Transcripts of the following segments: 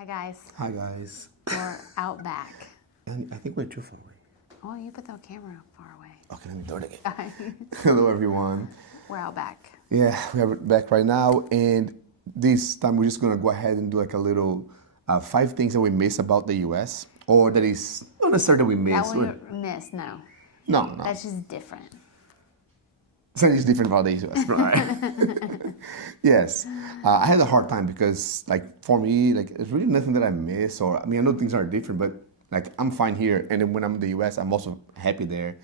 Hi guys. Hi guys. We're out back. And I think we're too far away. Oh, you put the camera far away. Okay, let me do it again. Guys, Hello everyone. we're out back. Yeah, we are back right now, and this time we're just gonna go ahead and do like a little 5 things that we miss about the U.S. or that is not necessarily that we miss. That we missed, no. No. That's just different. Something is different about the U.S. Right? Yes, I had a hard time because, like, for me, like, it's really nothing that I miss. Or I mean, I know things are different, but like, I'm fine here, and then when I'm in the U.S., I'm also happy there,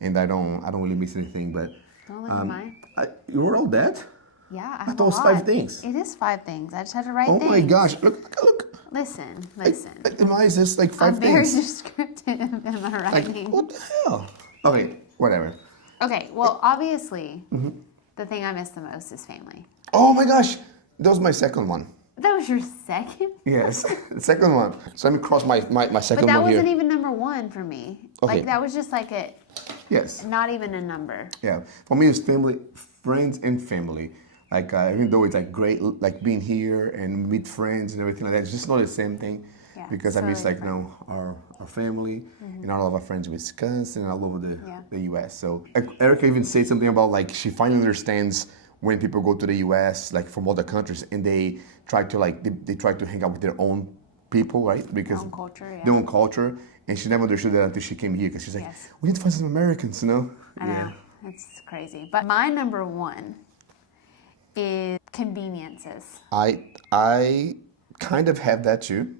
and I don't really miss anything. But Don't look at mine. You wrote all that? Yeah, I I have thought it a was lot. 5 things. It is 5 things. I just had to write Oh things. my gosh! Look. Listen. Mine is just like 5 I'm very things. descriptive in my Like, writing. what the hell? Okay, whatever. Okay, well, obviously, the thing I miss the most is family. Oh my gosh, that was my second one. That was your second? Yes, the second one. So let me cross my second But that one here. wasn't even number 1 for me. Okay. Like, that was just like Yes. not even a number. Yeah. For me, it's family, friends, and family. Like even though it's like great, like being here and meet friends and everything like that, it's just not the same thing. Yeah, Because it's I miss totally like our family and all of our friends in Wisconsin and all over the U.S. So like, Erica even said something about like she finally understands when people go to the U.S. like from other countries and they try to like they try to hang out with their own people, right? Because Own culture, yeah. their own culture, and she never understood that until she came here because she's like, Yes. we need to find some Americans, you know? I know. It's crazy. But my number 1 is conveniences. I kind of have that too.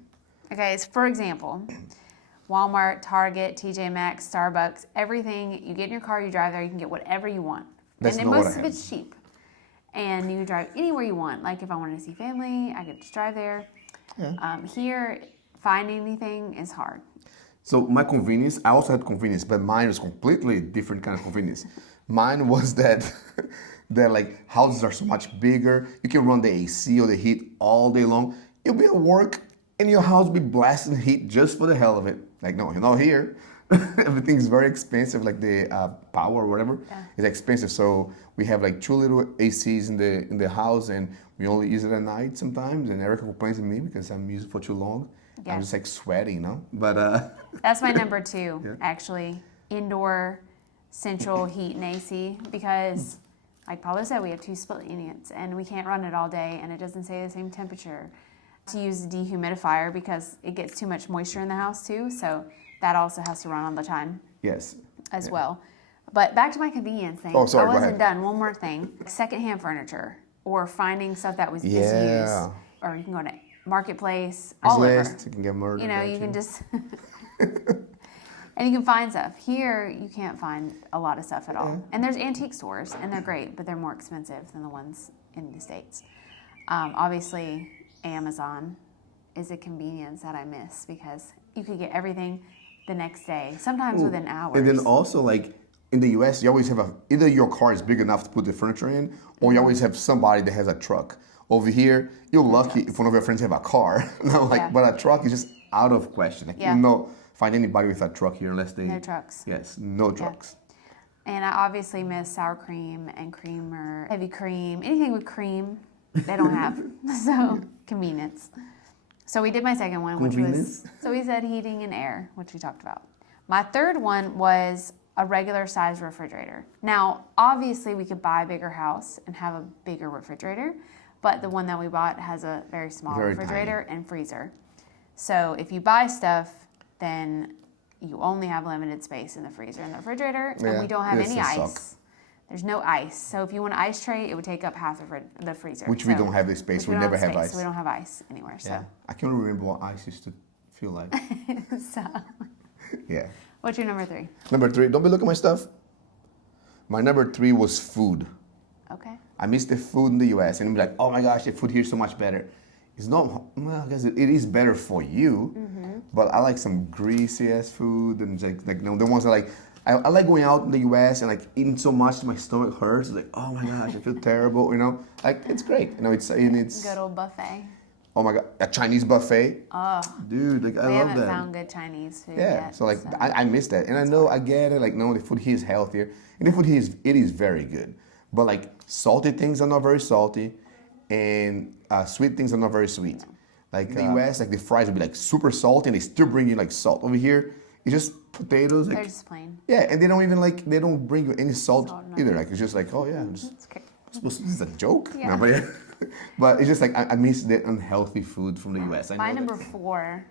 Okay, so for example, Walmart, Target, TJ Maxx, Starbucks, everything, you get in your car, you drive there, you can get whatever you want. That's and not what I most of have. it's cheap. And you can drive anywhere you want. Like if I wanted to see family, I could just drive there. Yeah. Here, finding anything is hard. So my convenience, I also had convenience, but mine was completely different kind of convenience. Mine was that like houses are so much bigger. You can run the AC or the heat all day long. You'll be at work and your house will be blasting heat just for the hell of it. Like no, you're not here. Everything's very expensive, like the power or whatever is expensive. So we have like 2 little ACs in the house, and we only use it at night sometimes. And Erica complains at me because I'm using it for too long. Yeah. I'm just like sweating, you know. But That's my number 2, actually. Indoor central heat and AC, because like Paulo said, we have 2 split units and we can't run it all day and it doesn't stay the same temperature. To use a dehumidifier because it gets too much moisture in the house too, so that also has to run all the time yes. as well. But back to my convenience thing. Oh, sorry, I go wasn't ahead. done. One more thing. Secondhand furniture or finding stuff that was Yeah. misused. Or you can go to Marketplace, all over. You can get murdered. You know, you can just and you can find stuff. Here, you can't find a lot of stuff at all. And there's antique stores, and they're great, but they're more expensive than the ones in the States. Obviously, Amazon is a convenience that I miss because you could get everything the next day, sometimes within hours. And then also like in the US, you always have either your car is big enough to put the furniture in, or you always have somebody that has a truck. Over here, you're lucky if one of your friends have a car. No, like, but a truck is just out of question. Like, you don't find anybody with a truck here unless they. No trucks. Yes, no trucks. And I obviously miss sour cream and creamer, heavy cream, anything with cream, they don't have. So, convenience. So we did my second one, which was, so we said heating and air, which we talked about. My third one was a regular size refrigerator. Now, obviously we could buy a bigger house and have a bigger refrigerator, but the one that we bought has a very small refrigerator and freezer. So if you buy stuff, then you only have limited space in the freezer and the refrigerator, and we don't have any ice. There's no ice. So if you want an ice tray, it would take up half of the freezer. Which we don't have the space. We never have ice. So we don't have ice anywhere. So. Yeah. I can't remember what ice used to feel like. So. Yeah. What's your number 3? Number 3, don't be looking at my stuff. My number 3 was food. Okay. I miss the food in the US and I'm like, oh my gosh, the food here is so much better. It's not, well, I guess it is better for you, but I like some greasy ass food and like you know, the ones that like, I like going out in the US and like eating so much my stomach hurts. Like, oh my gosh, I feel terrible, you know? Like, it's great. You know, it's Good old buffet. Oh my God, a Chinese buffet. Oh. Dude, like I love that. We haven't found good Chinese food yet. So like I miss that. And I know, I get it, like no, the food here is healthier. And the food here it is very good. But like salty things are not very salty and sweet things are not very sweet. Like in the US, like the fries would be like super salty and they still bring you like salt. Over here, it's just potatoes. Like, They're just plain. yeah, and they don't even like, they don't bring you any salt Salt, either. nothing. Like it's just like, oh yeah, I'm just It's okay. supposed to, this is a joke. Yeah. No, but yeah. But it's just like, I miss the unhealthy food from the US. I My know number that. 4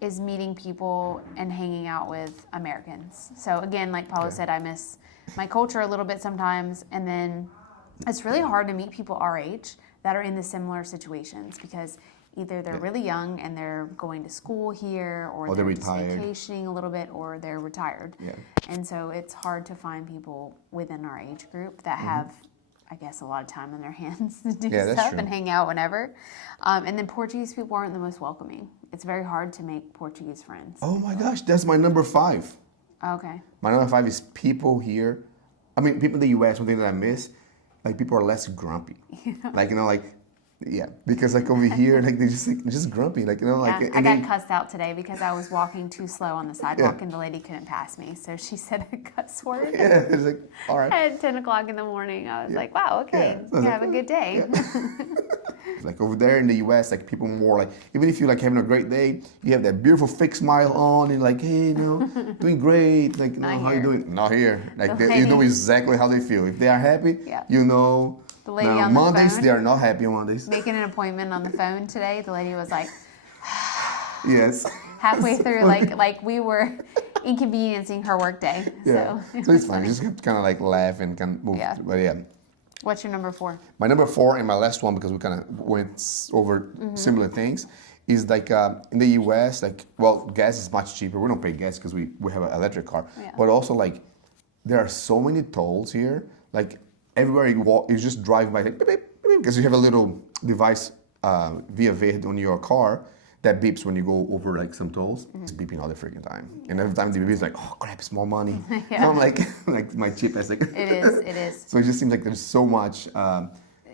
is meeting people and hanging out with Americans. So again, like Paulo said, I miss my culture a little bit sometimes, and then it's really hard to meet people our age that are in the similar situations because either they're really young and they're going to school here, or they're they're just retired. vacationing a little bit, or they're retired. Yeah. And so it's hard to find people within our age group that have, I guess, a lot of time on their hands to do Yeah, that's stuff true. and hang out whenever. And then Portuguese people aren't the most welcoming. It's very hard to make Portuguese friends. Oh my gosh, that's my number 5. Okay. My number 5 is people here. I mean, people in the US, one thing that I miss, like people are less grumpy. Like, you know, like, yeah, because like over here, like they're just grumpy. Like, you know, like. Yeah, I got cussed out today because I was walking too slow on the sidewalk and the lady couldn't pass me. So she said a cuss word. Yeah, it's like, all right. At 10 o'clock in the morning, I was like, wow, okay, Yeah. So I was have a good day. Like over there in the US, like people more like, even if you're like having a great day, you have that beautiful fake smile on and like, hey, you know, doing great. Like, no, Not how you here. doing? Not here. Like, The you know lady- exactly how they feel. If they are happy, Yeah. you know. The lady Now, on the Mondays, phone. they are not happy on Mondays. Making an appointment on the phone today, the lady was like, Yes. halfway through, like we were inconveniencing her workday. Yeah. So it's fine. You just have to kind of like laugh and kind of move. Yeah. But yeah. What's your number 4? My number 4 and my last one, because we kind of went over similar things, is like in the US, like, well, gas is much cheaper. We don't pay gas because we have an electric car. Yeah. But also, like, there are so many tolls here. Like, everywhere you walk, you just drive by, like, beep, beep, beep, because you have a little device via Verde on your car that beeps when you go over like some tolls. It's beeping all the freaking time. And every time the beep is like, oh crap, it's more money. Yeah. And I'm like my cheap ass like. It is. So it just seems like there's so much,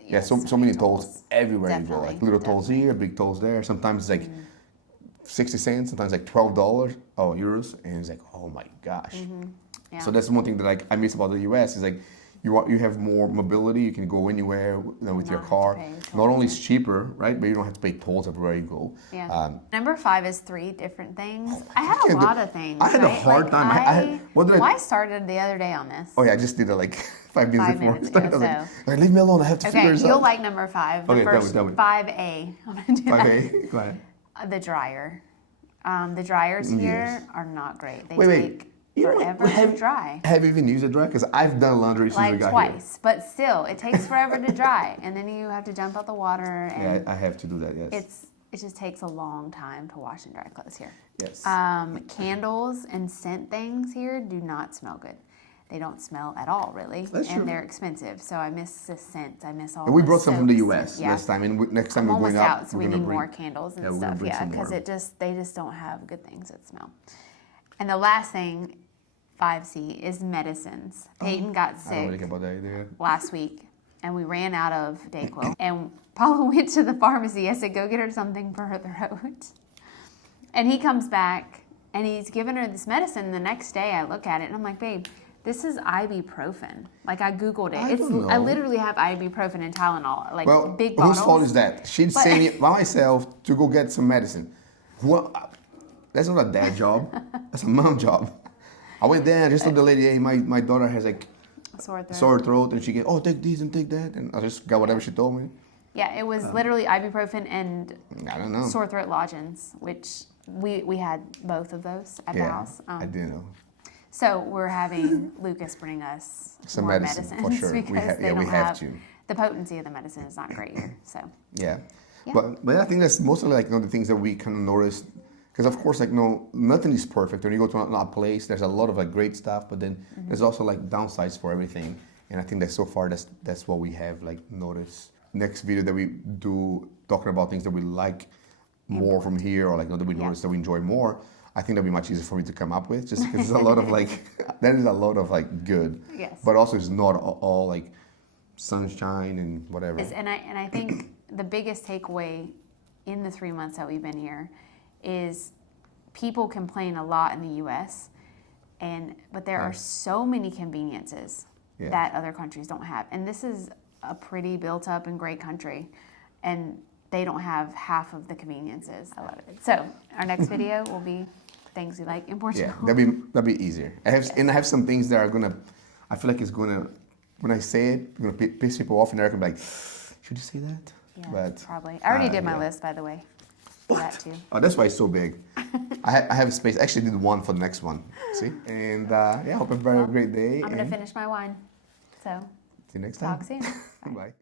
Yes, so many tolls everywhere you go. Definitely, Like little tolls here, big tolls there. Sometimes it's like 60 cents, sometimes like $12, euros, and it's like, oh my gosh. Yeah. So that's one thing that like I miss about the US is like you have more mobility. You can go anywhere with your Not have to car. pay Not only tolls. it's cheaper, right, but you don't have to pay tolls everywhere you go. Yeah. Number 5 is 3 different things. I had can't a do- lot of things. I had a right? hard Like, time. I had- what did I- well, I started the other day on this. Oh yeah, I just did it like 5 minutes 5 before. minutes we started. ago, I was like, leave me alone. I have to figure Okay, this you'll out. like number 5. The Okay, tell me, first tell me. 5A. I'm gonna do that. Okay, go ahead. The dryer. The dryers here are not great. They Wait. take You know what? forever to dry. Have you even used a dryer? Because I've done laundry since we Like got twice, but still, it takes forever to dry, and then you have to jump out the water, here. and Yeah, I have to do that. Yes. it just takes a long time to wash and dry clothes here. Yes. Candles and scent things here do not smell good. They don't smell at all, really, That's and true. they're expensive. So I miss the scent. I miss all. And we the brought some from the soaps. U.S. Yeah. last time, and next time I'm we're almost going out, up, so we're we gonna need bring. more candles and Yeah, we're gonna stuff. bring Yeah, some because more. they just don't have good things that smell. And the last thing, 5C, is medicines. Peyton got I don't sick really care about that either. last week, and we ran out of Dayquil. And Paula went to the pharmacy. I said, go get her something for her throat. And he comes back, and he's giving her this medicine. And the next day, I look at it, and I'm like, babe, this is ibuprofen. Like, I Googled it. I don't I know. literally have ibuprofen and Tylenol, like Well, big whose bottles. fault is that? She'd But- send me by myself to go get some medicine. Well, that's not a dad job. That's a mom job. I went there and I just told the lady, hey, my daughter has like Sore throat. sore throat, and she get, oh, take these and take that, and I just got whatever she told me. Yeah, it was literally ibuprofen and I don't know. sore throat lozenges, which we had both of those at the house. I didn't know. So we're having Lucas bring us Some more medicine, for medicines sure. We because they yeah, we don't have to. the potency of the medicine is not great here. So Yeah. Yeah. But I think that's mostly like the things that we kind of notice. Because of course, like nothing is perfect. When you go to a place, there's a lot of like great stuff, but then there's also like downsides for everything. And I think that so far that's what we have like noticed. Next video that we do talking about things that we like more from here, or like that we notice that we enjoy more. I think that'll be much easier for me to come up with, just because there's a lot of like there is a lot of like good, Yes. but also it's not all like sunshine and whatever. and I think the biggest takeaway in the 3 months that we've been here is people complain a lot in the U.S. But there are so many conveniences Yeah. that other countries don't have, and this is a pretty built up and great country, and they don't have half of the conveniences. I love it. So our next video will be things we like in Portugal. Yeah, that'd be easier. I have some things that are gonna. I feel like it's gonna. When I say it, it's gonna piss people off, and they're gonna be like, "Should you say that?" Yeah, But probably. I already did my yeah. list, by the way. For that too. Oh, that's why it's so big. I have space. I actually did one for the next one. See? And yeah, hope everybody have a great day. I'm gonna and finish my wine. So see you next time. talk soon. Bye.